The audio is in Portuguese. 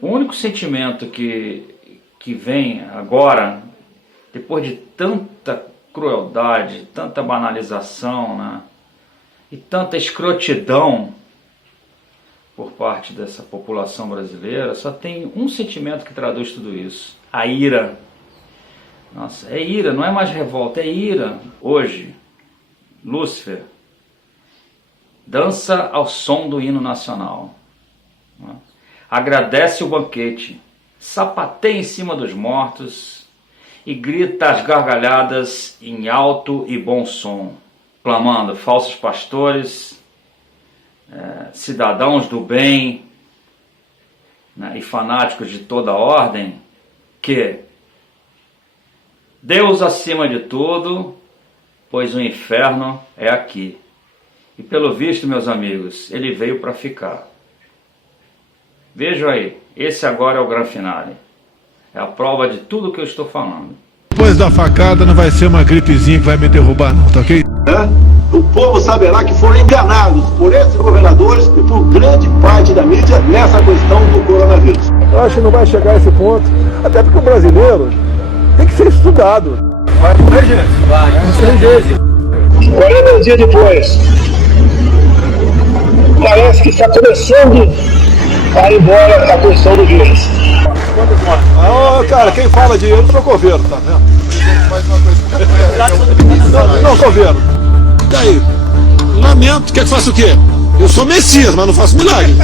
O único sentimento que vem agora, depois de tanta crueldade, tanta banalização, né, e tanta escrotidão por parte dessa população brasileira, só tem um sentimento que traduz tudo isso: a ira. Nossa, é ira, não é mais revolta, é ira. Hoje, Lúcifer dança ao som do hino nacional, né? Agradece o banquete, sapateia em cima dos mortos e grita às gargalhadas em alto e bom som, clamando falsos pastores, cidadãos do bem, né, e fanáticos de toda ordem, que Deus acima de tudo, pois o inferno é aqui. E pelo visto, meus amigos, ele veio para ficar. Vejam aí, esse agora é o grande finale. É a prova de tudo que eu estou falando. Depois da facada não vai ser uma gripezinha que vai me derrubar não, tá ok? O povo saberá que foram enganados por esses governadores e por grande parte da mídia nessa questão do coronavírus. Eu acho que não vai chegar a esse ponto, até porque o brasileiro tem que ser estudado. Vai morrer, gente? Vai, sem jeito. 40 dias depois, parece que está começando a ir embora a posição do vírus. Cara, quem fala de eu não sou coveiro, tá vendo? Não coveiro. Daí, lamento, quer que faça o quê? Eu sou Messias, mas não faço milagre.